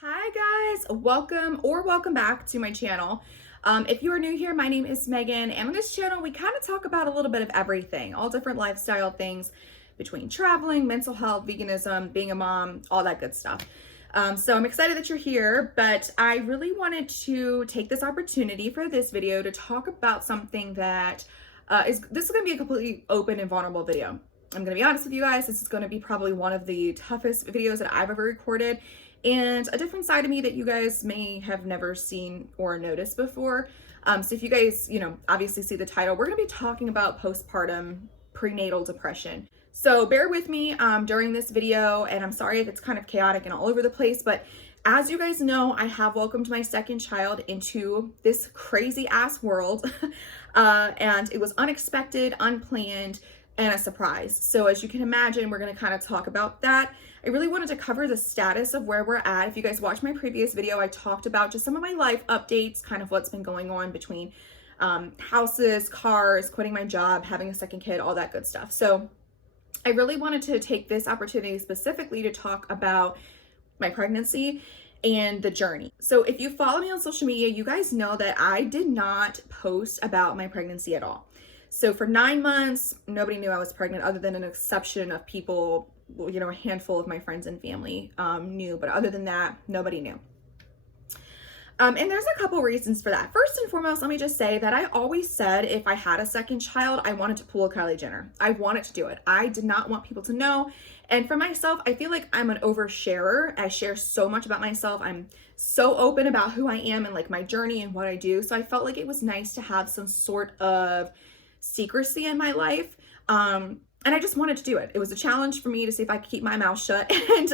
Hi guys, welcome back to my channel. If you are new here, my name is Megan, and on this channel we kind of talk about a little bit of everything, all different lifestyle things between traveling, mental health, veganism, being a mom, all that good stuff. So I'm excited that you're here, but I really wanted to take this opportunity for this video to talk about something that this is going to be a completely open and vulnerable video. I'm going to be honest with you guys, this is going to be probably one of the toughest videos that I've ever recorded, and a different side of me that you guys may have never seen or noticed before. So if you guys, obviously see the title, we're going to be talking about postpartum prenatal depression. So bear with me during this video, and I'm sorry if it's kind of chaotic and all over the place, but as you guys know, I have welcomed my second child into this crazy ass world, and it was unexpected, unplanned, and a surprise. So as you can imagine, we're going to kind of talk about that. I really wanted to cover the status of where we're at. If you guys watched my previous video, I talked about just some of my life updates, kind of what's been going on between houses, cars, quitting my job, having a second kid, all that good stuff. So I really wanted to take this opportunity specifically to talk about my pregnancy and the journey. So if you follow me on social media, you guys know that I did not post about my pregnancy at all. So for 9 months, nobody knew I was pregnant other than an exception of people, a handful of my friends and family knew, but other than that, nobody knew. And there's a couple reasons for that. First and foremost, let me just say that I always said if I had a second child, I wanted to pull a Kylie Jenner. I wanted to do it. I did not want people to know. And for myself, I feel like I'm an oversharer. I share so much about myself. I'm so open about who I am and like my journey and what I do. So I felt like it was nice to have some sort of secrecy in my life. And I just wanted to do it. It was a challenge for me to see if I could keep my mouth shut and,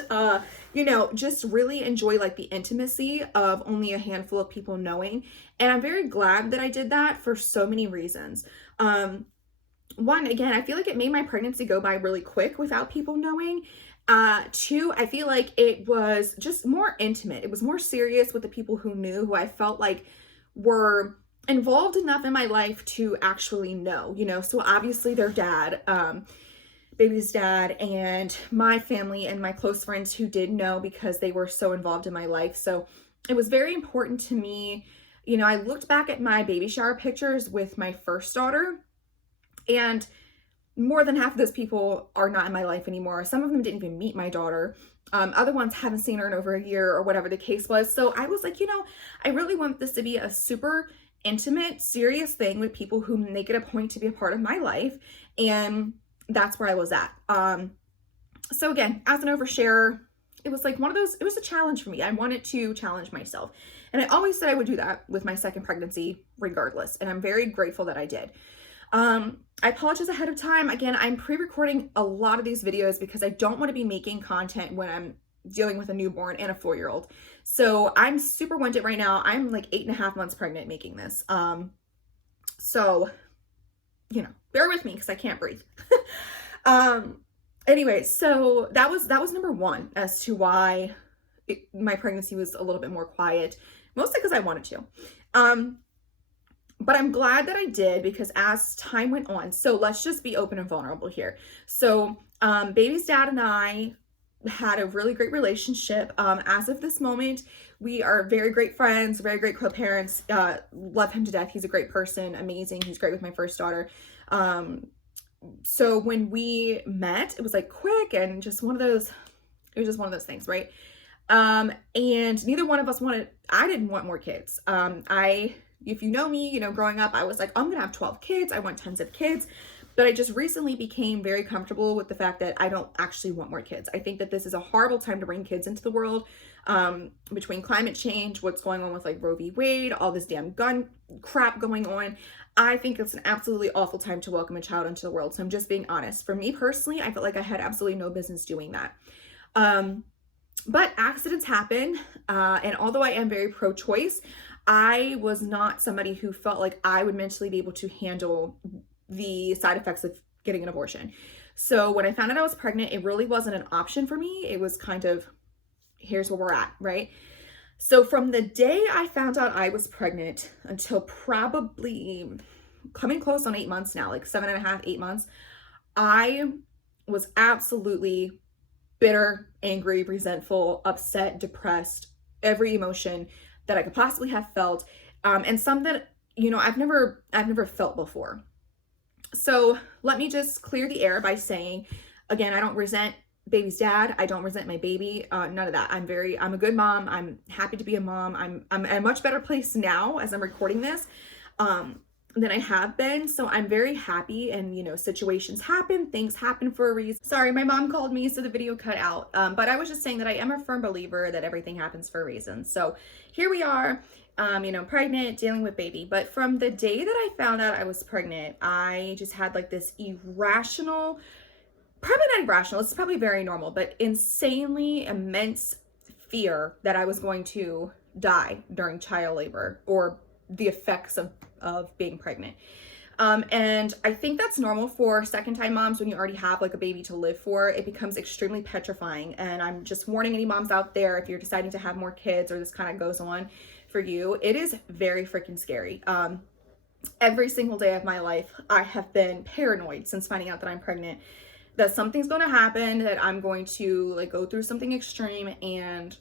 just really enjoy like the intimacy of only a handful of people knowing. And I'm very glad that I did that for so many reasons. One, again, I feel like it made my pregnancy go by really quick without people knowing. Two, I feel like it was just more intimate. It was more serious with the people who knew, who I felt like were involved enough in my life to actually know, so obviously their dad, baby's dad, and my family and my close friends who did know because they were so involved in my life. So it was very important to me. I looked back at my baby shower pictures with my first daughter, and more than half of those people are not in my life anymore. Some of them didn't even meet my daughter. Other ones haven't seen her in over a year or whatever the case was. So I was like, I really want this to be a super intimate, serious thing with people who make it a point to be a part of my life. And that's where I was at. So again, as an oversharer, it was like it was a challenge for me. I wanted to challenge myself. And I always said I would do that with my second pregnancy regardless. And I'm very grateful that I did. I apologize ahead of time. Again, I'm pre-recording a lot of these videos because I don't want to be making content when I'm dealing with a newborn and a 4-year-old. So I'm super winded right now. I'm like 8.5 months pregnant making this. So, bear with me because I can't breathe. Anyway, so that was number one as to why my pregnancy was a little bit more quiet, mostly because I wanted to. But I'm glad that I did because as time went on, so let's just be open and vulnerable here. So, baby's dad and I had a really great relationship. As of this moment, we are very great friends, very great co-parents, love him to death. He's a great person, amazing. He's great with my first daughter. So when we met, it was like quick and just it was just one of those things, right? And neither one of us I didn't want more kids. If you know me, growing up, I was like, I'm gonna have 12 kids. I want tons of kids. But I just recently became very comfortable with the fact that I don't actually want more kids. I think that this is a horrible time to bring kids into the world, between climate change, what's going on with like Roe v. Wade, all this damn gun crap going on. I think it's an absolutely awful time to welcome a child into the world. So I'm just being honest. For me personally, I felt like I had absolutely no business doing that. But accidents happen. And although I am very pro-choice, I was not somebody who felt like I would mentally be able to handle the side effects of getting an abortion. So when I found out I was pregnant, it really wasn't an option for me. It was kind of, here's where we're at, right? So from the day I found out I was pregnant until probably coming close on 8 months now, like 7.5, 8 months, I was absolutely bitter, angry, resentful, upset, depressed, every emotion that I could possibly have felt, and some that, you know, I've never felt before. So let me just clear the air by saying, again, I don't resent baby's dad. I don't resent my baby. None of that. I'm a good mom. I'm happy to be a mom. I'm in a much better place now as I'm recording this, than I have been. So I'm very happy, and, you know, situations happen, things happen for a reason. Sorry, my mom called me, so the video cut out. But I was just saying that I am a firm believer that everything happens for a reason. So here we are, you know, pregnant, dealing with baby. But from the day that I found out I was pregnant, I just had like this irrational, probably not irrational, it's probably very normal, but insanely immense fear that I was going to die during child labor or the effects of being pregnant. And I think that's normal for second-time moms. When you already have like a baby to live for, it becomes extremely petrifying. And I'm just warning any moms out there, if you're deciding to have more kids or this kind of goes on for you, it is very freaking scary. Every single day of my life, I have been paranoid since finding out that I'm pregnant, that something's going to happen, that I'm going to like go through something extreme and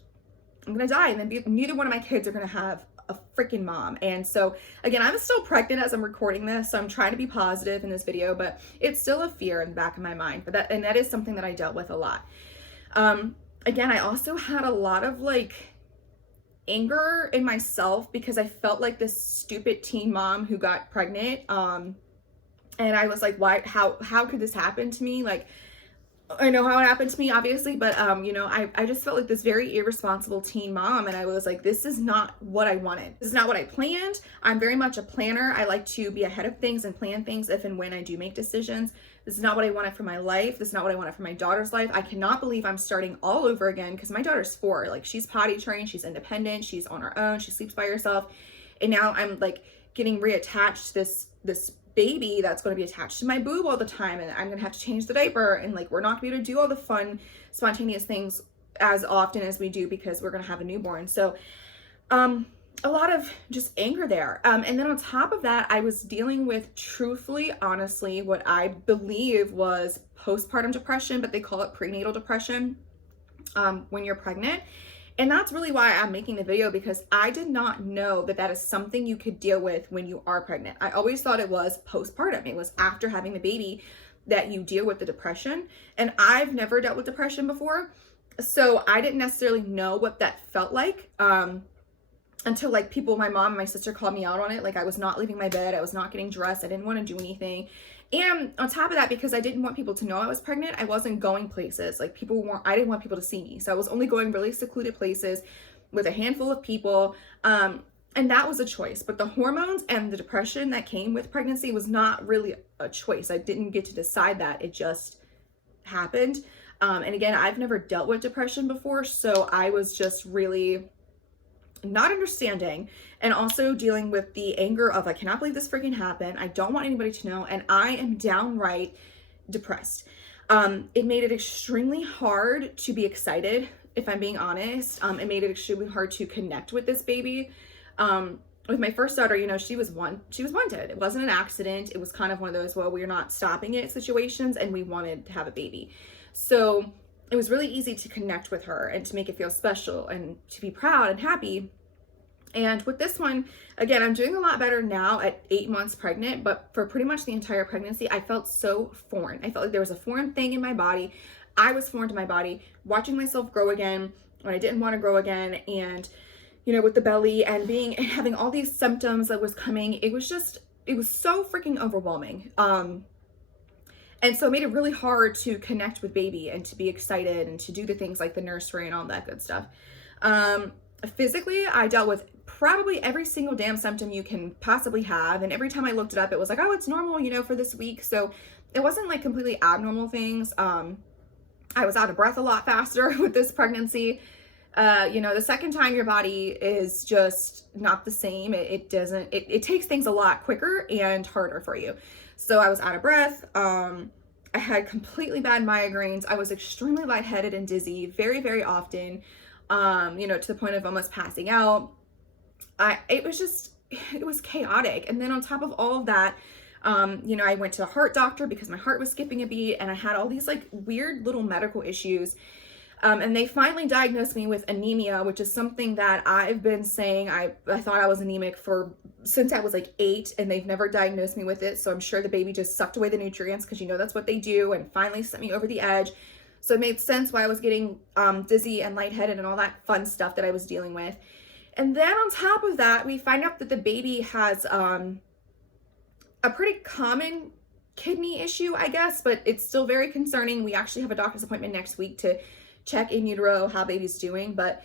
I'm going to die. And then neither one of my kids are going to have a freaking mom. And so again, I'm still pregnant as I'm recording this, so I'm trying to be positive in this video, but it's still a fear in the back of my mind. But that is something that I dealt with a lot. Again, I also had a lot of like anger in myself because I felt like this stupid teen mom who got pregnant. And I was like, why, how could this happen to me? Like, I know how it happened to me, obviously, but, you know, I just felt like this very irresponsible teen mom, and I was like, this is not what I wanted. This is not what I planned. I'm very much a planner. I like to be ahead of things and plan things if and when I do make decisions. This is not what I wanted for my life. This is not what I wanted for my daughter's life. I cannot believe I'm starting all over again, because my daughter's 4. Like, she's potty trained, she's independent, she's on her own, she sleeps by herself, and now I'm like getting reattached to this baby that's going to be attached to my boob all the time, and I'm gonna have to change the diaper, and like we're not gonna be able to do all the fun spontaneous things as often as we do because we're gonna have a newborn. So a lot of just anger there, and then on top of that, I was dealing with, truthfully, honestly, what I believe was postpartum depression, but they call it prenatal depression when you're pregnant. And that's really why I'm making the video, because I did not know that that is something you could deal with when you are pregnant. I always thought it was postpartum. It was after having the baby that you deal with the depression. And I've never dealt with depression before, so I didn't necessarily know what that felt like until like people, my mom and my sister, called me out on it. Like, I was not leaving my bed. I was not getting dressed. I didn't want to do anything. And on top of that, because I didn't want people to know I was pregnant, I wasn't going places. Like, I didn't want people to see me. So I was only going really secluded places with a handful of people. And that was a choice. But the hormones and the depression that came with pregnancy was not really a choice. I didn't get to decide that. It just happened. And again, I've never dealt with depression before. So I was just really not understanding, and also dealing with the anger of, I cannot believe this freaking happened. I don't want anybody to know. And I am downright depressed. It made it extremely hard to be excited, if I'm being honest. It made it extremely hard to connect with this baby. With my first daughter, you know, she was wanted. It wasn't an accident. It was kind of one of those, well, we're not stopping it situations, and we wanted to have a baby. So it was really easy to connect with her and to make it feel special and to be proud and happy. And with this one, again, I'm doing a lot better now at 8 months pregnant, but for pretty much the entire pregnancy, I felt so foreign. I felt like there was a foreign thing in my body. I was foreign to my body, watching myself grow again when I didn't want to grow again. And, you know, with the belly and having all these symptoms that was coming, it was so freaking overwhelming. And so it made it really hard to connect with baby and to be excited and to do the things like the nursery and all that good stuff. Physically, I dealt with probably every single damn symptom you can possibly have. And every time I looked it up, it was like, oh, it's normal, you know, for this week. So it wasn't like completely abnormal things. I was out of breath a lot faster with this pregnancy. You know, the second time your body is just not the same. It takes things a lot quicker and harder for you. So I was out of breath. I had completely bad migraines. I was extremely lightheaded and dizzy very, very often, you know, to the point of almost passing out. It was chaotic. And then on top of all of that, you know, I went to a heart doctor because my heart was skipping a beat, and I had all these like weird little medical issues. And they finally diagnosed me with anemia, which is something that I've been saying I thought I was anemic since I was like 8, and they've never diagnosed me with it. So I'm sure the baby just sucked away the nutrients, because that's what they do, and finally sent me over the edge. So it made sense why I was getting dizzy and lightheaded and all that fun stuff that I was dealing with. And then on top of that, we find out that the baby has a pretty common kidney issue, I guess, but it's still very concerning. We actually have a doctor's appointment next week to check in utero how baby's doing, but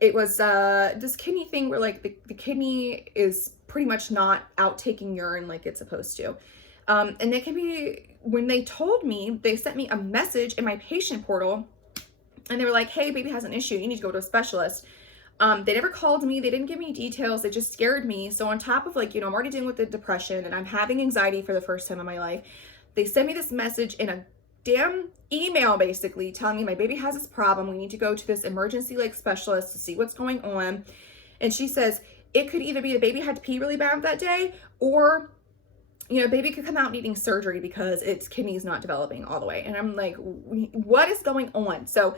it was this kidney thing where like the kidney is pretty much not out taking urine like it's supposed to. And it can be, when they told me, they sent me a message in my patient portal, and they were like, hey, baby has an issue, you need to go to a specialist. They never called me, they didn't give me details, they just scared me. So on top of like, I'm already dealing with the depression and I'm having anxiety for the first time in my life, they sent me this message in a damn email basically telling me my baby has this problem, we need to go to this emergency like specialist to see what's going on. And she says it could either be the baby had to pee really bad that day, or baby could come out needing surgery because its kidney is not developing all the way. And I'm like, what is going on? So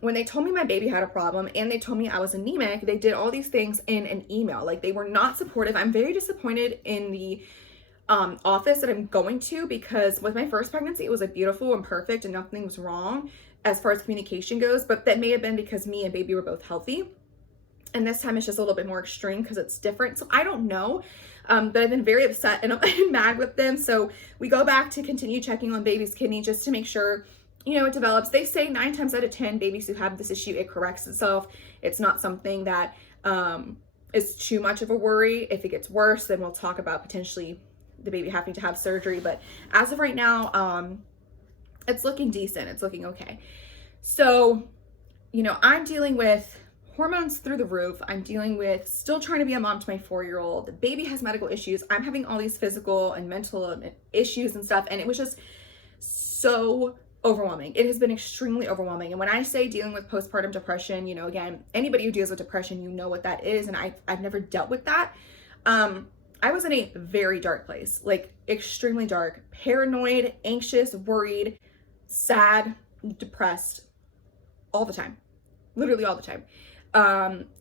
when they told me my baby had a problem and they told me I was anemic, they did all these things in an email. Like, they were not supportive. I'm very disappointed in the office that I'm going to, because with my first pregnancy, it was like beautiful and perfect and nothing was wrong as far as communication goes. But that may have been because me and baby were both healthy. And this time it's just a little bit more extreme because it's different. So I don't know. But I've been very upset and mad with them. So we go back to continue checking on baby's kidney just to make sure, it develops. They say 9 times out of 10 babies who have this issue, it corrects itself. It's not something that is too much of a worry. If it gets worse, then we'll talk about potentially the baby having to have surgery. But as of right now, it's looking decent. It's looking okay. So, I'm dealing with hormones through the roof. I'm dealing with still trying to be a mom to my 4-year-old. The baby has medical issues. I'm having all these physical and mental issues and stuff. And it was just so overwhelming. It has been extremely overwhelming. And when I say dealing with postpartum depression, again, anybody who deals with depression, what that is. And I've never dealt with that. I was in a very dark place, like extremely dark, paranoid, anxious, worried, sad, depressed all the time, literally all the time.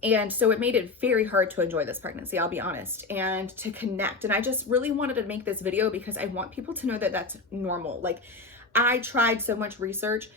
And so it made it very hard to enjoy this pregnancy, I'll be honest, and to connect. And I just really wanted to make this video because I want people to know that that's normal. Like, I tried so much research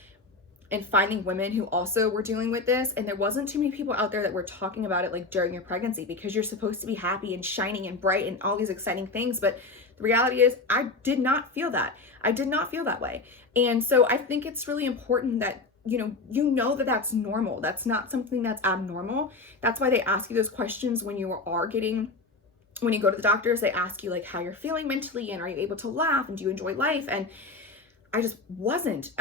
and finding women who also were dealing with this, and there wasn't too many people out there that were talking about it like during your pregnancy, because you're supposed to be happy and shining and bright and all these exciting things. But the reality is I did not feel that. I did not feel that way. And so I think it's really important that that that's normal. That's not something that's abnormal. That's why they ask you those questions when you go to the doctors. They ask you like how you're feeling mentally, and are you able to laugh, and do you enjoy life? And I just wasn't.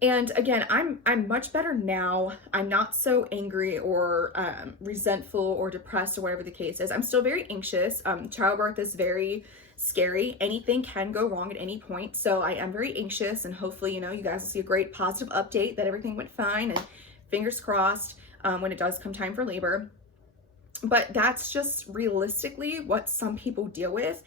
And again, I'm much better now. I'm not so angry or resentful or depressed or whatever the case is. I'm still very anxious. Childbirth is very scary. Anything can go wrong at any point. So I am very anxious, and hopefully, you guys will see a great positive update that everything went fine, and fingers crossed when it does come time for labor. But that's just realistically what some people deal with.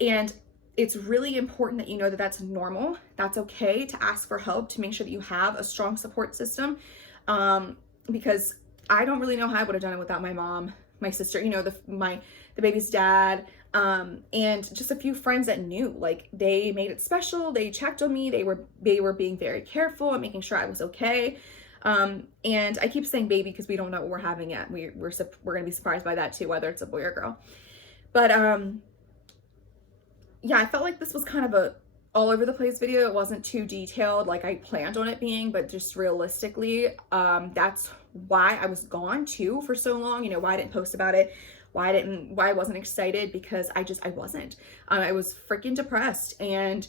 And it's really important that that that's normal. That's okay to ask for help, to make sure that you have a strong support system. Because I don't really know how I would have done it without my mom, my sister, the baby's dad, and just a few friends that knew. Like, they made it special. They checked on me. They were being very careful and making sure I was okay. And I keep saying baby because we don't know what we're having yet. We're gonna be surprised by that too, whether it's a boy or girl. But yeah, I felt like this was kind of a all over the place video. It wasn't too detailed like I planned on it being, but just realistically, that's why I was gone too for so long. Why I didn't post about it, why I wasn't excited, because I wasn't. I was freaking depressed, and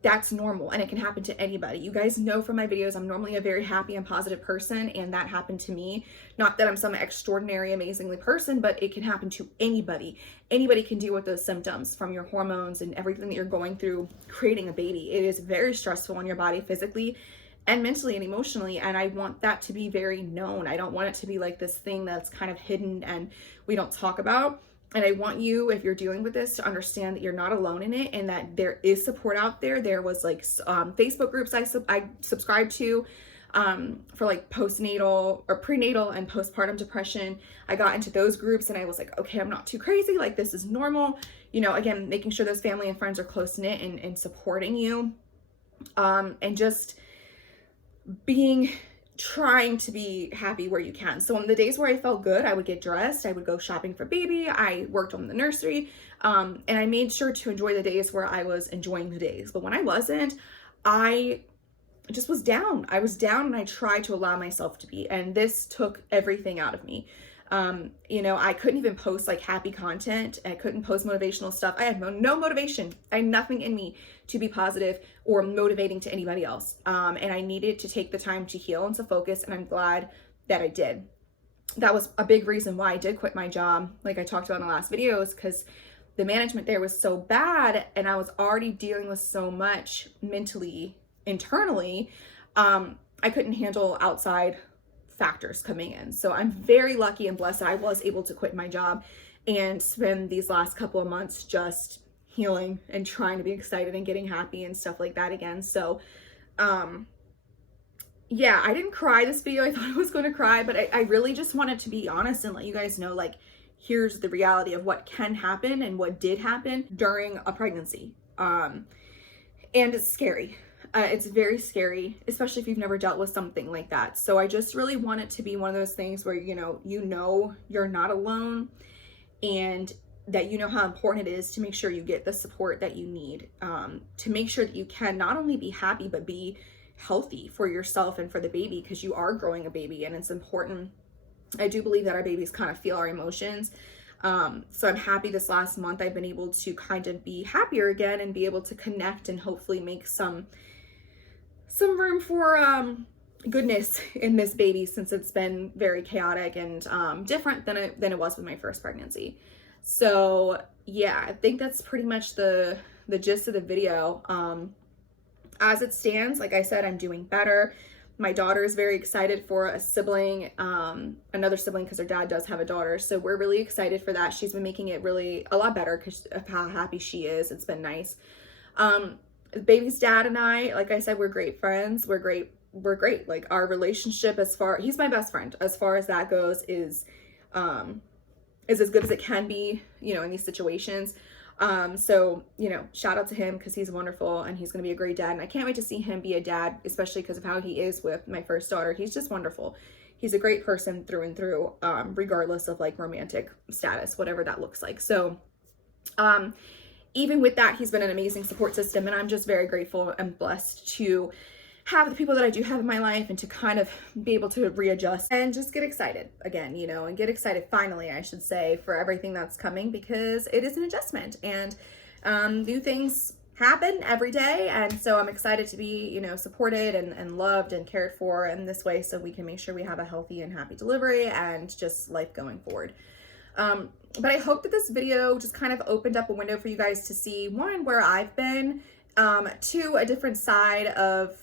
that's normal, and it can happen to anybody. You guys know from my videos, I'm normally a very happy and positive person, and that happened to me. Not that I'm some extraordinary, amazingly person, but it can happen to anybody. Anybody can deal with those symptoms from your hormones and everything that you're going through creating a baby. It is very stressful on your body physically and mentally and emotionally, and I want that to be very known. I don't want it to be like this thing that's kind of hidden and we don't talk about. And I want you, if you're dealing with this, to understand that you're not alone in it, and that there is support out there. There was like Facebook groups I subscribed to. for like postnatal or prenatal and postpartum depression. I got into those groups and I was like, okay, I'm not too crazy. Like, this is normal. You know, again, making sure those family and friends are close knit and supporting you. And just trying to be happy where you can. So on the days where I felt good, I would get dressed, I would go shopping for baby, I worked on the nursery, and I made sure to enjoy the days where I was enjoying the days. But when I wasn't, I just was down. I was down and I tried to allow myself to be, and this took everything out of me. You know, I couldn't even post like happy content. I couldn't post motivational stuff. I had no motivation. I had nothing in me to be positive or motivating to anybody else. And I needed to take the time to heal and to focus, and I'm glad that I did. That was a big reason why I did quit my job, like I talked about in the last videos, because the management there was so bad and I was already dealing with so much mentally, internally. I couldn't handle outside factors coming in. So I'm very lucky and blessed that I was able to quit my job and spend these last couple of months just healing and trying to be excited and getting happy and stuff like that again. So yeah, I didn't cry this video. I thought I was going to cry, but I really just wanted to be honest and let you guys know, like, here's the reality of what can happen and what did happen during a pregnancy. And it's scary. It's very scary, especially if you've never dealt with something like that. So I just really want it to be one of those things where, you know you're not alone, and that you know how important it is to make sure you get the support that you need, to make sure that you can not only be happy, but be healthy for yourself and for the baby, because you are growing a baby and it's important. I do believe that our babies kind of feel our emotions. So I'm happy this last month I've been able to kind of be happier again and be able to connect and hopefully make some room for goodness in this baby, since it's been very chaotic and different than it was with my first pregnancy. So yeah, I think that's pretty much the gist of the video. As it stands, like I said, I'm doing better. My daughter is very excited for a sibling, another sibling, because her dad does have a daughter. So we're really excited for that. She's been making it really a lot better because of how happy she is. It's been nice. The baby's dad and I, like I said, we're great friends. We're great. Like, our relationship, he's my best friend as far as that goes, is as good as it can be, you know, in these situations. So, you know, shout out to him because he's wonderful and he's going to be a great dad. And I can't wait to see him be a dad, especially because of how he is with my first daughter. He's just wonderful. He's a great person through and through, regardless of like romantic status, whatever that looks like. So, even with that, he's been an amazing support system, and I'm just very grateful and blessed to have the people that I do have in my life and to kind of be able to readjust and just get excited again, you know, and get excited finally, I should say, for everything that's coming, because it is an adjustment and new things happen every day. And so I'm excited to be, you know, supported and loved and cared for in this way, so we can make sure we have a healthy and happy delivery and just life going forward. But I hope that this video just kind of opened up a window for you guys to see, one, where I've been, two, a different side of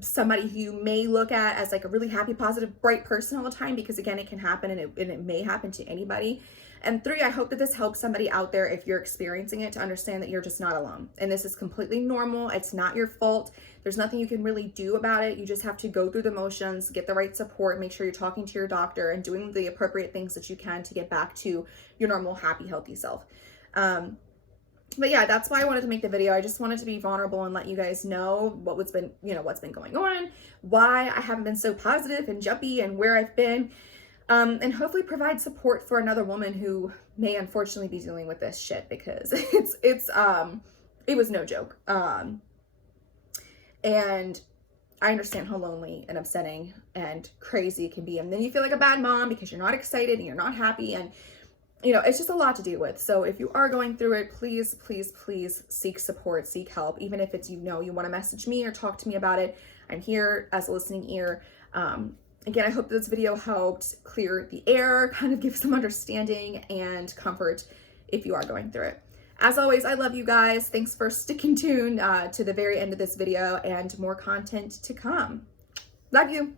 somebody who you may look at as like a really happy, positive, bright person all the time, because again, it can happen and it may happen to anybody. And three, I hope that this helps somebody out there, if you're experiencing it, to understand that you're just not alone. And this is completely normal. It's not your fault. There's nothing you can really do about it. You just have to go through the motions, get the right support, make sure you're talking to your doctor and doing the appropriate things that you can to get back to your normal, happy, healthy self. But yeah, that's why I wanted to make the video. I just wanted to be vulnerable and let you guys know what's been going on, why I haven't been so positive and jumpy, and where I've been. And hopefully provide support for another woman who may unfortunately be dealing with this shit, because it was no joke. And I understand how lonely and upsetting and crazy it can be. And then you feel like a bad mom because you're not excited and you're not happy, and you know, it's just a lot to deal with. So if you are going through it, please, please, please seek support, seek help. Even if it's, you want to message me or talk to me about it, I'm here as a listening ear. Again, I hope this video helped clear the air, kind of give some understanding and comfort if you are going through it. As always, I love you guys. Thanks for sticking tuned to the very end of this video, and more content to come. Love you.